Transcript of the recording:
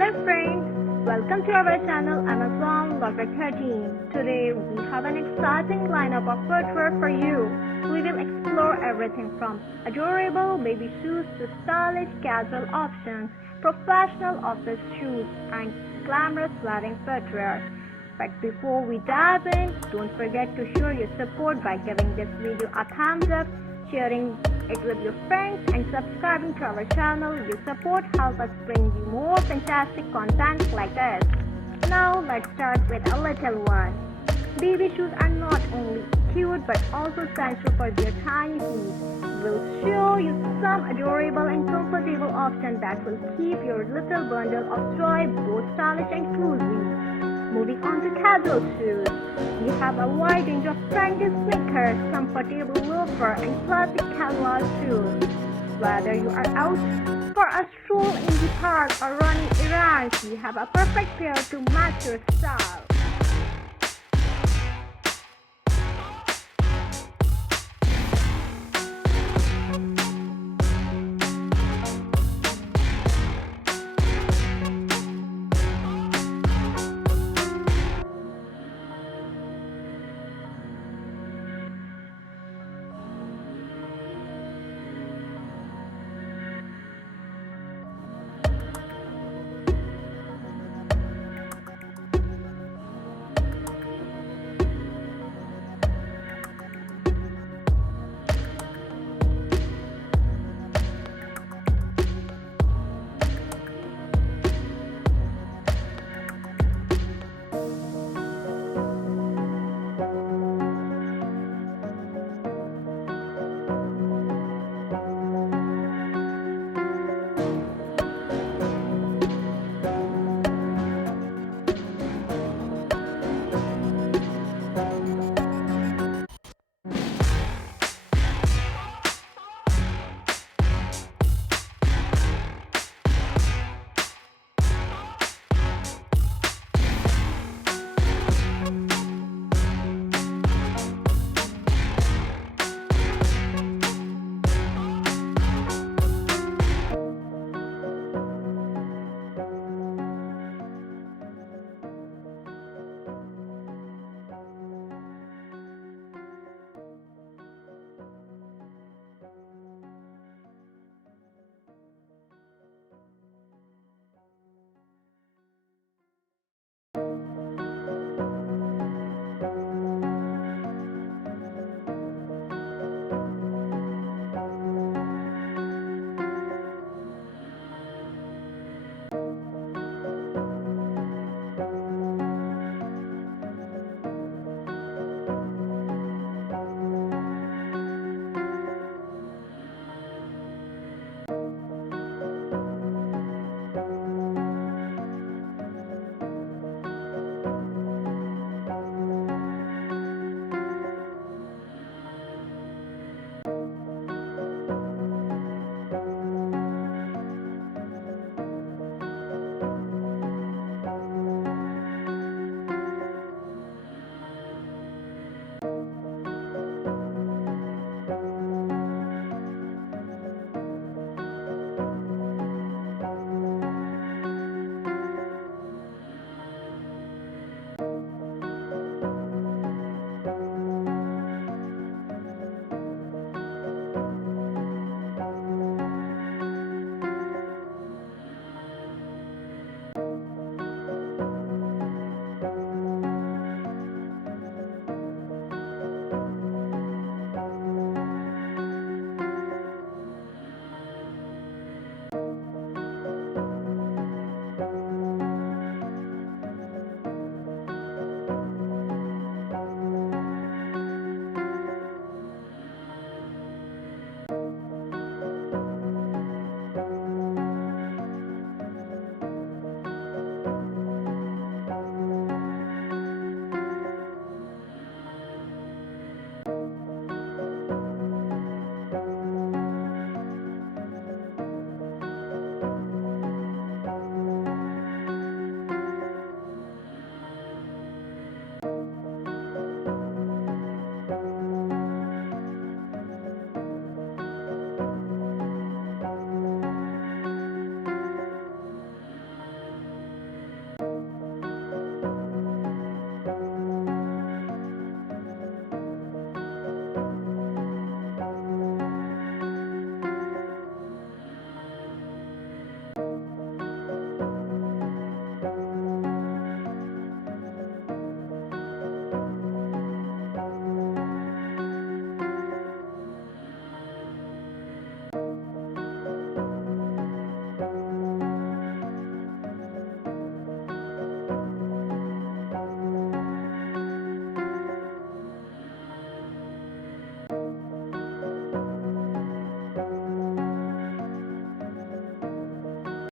Hello friends, welcome to our channel Amazon Lover 13. Today we have an exciting lineup of footwear for you. We will explore everything from adorable baby shoes to stylish casual options, professional office shoes and glamorous wedding footwear. But before we dive in, don't forget to show your support by giving this video a thumbs up, sharing it with your friends and subscribing to our channel. Your support helps us bring you more fantastic content like this. Now let's start with a little one. Baby shoes are not only cute but also essential for their tiny feet. We'll show you some adorable and comfortable options that will keep your little bundle of joy both stylish and cozy. Moving on to casual shoes, we have a wide range of trendy sneakers, comfortable loafer, and classic casual shoes. Whether you are out for a stroll in the park or running errands, we have a perfect pair to match your style.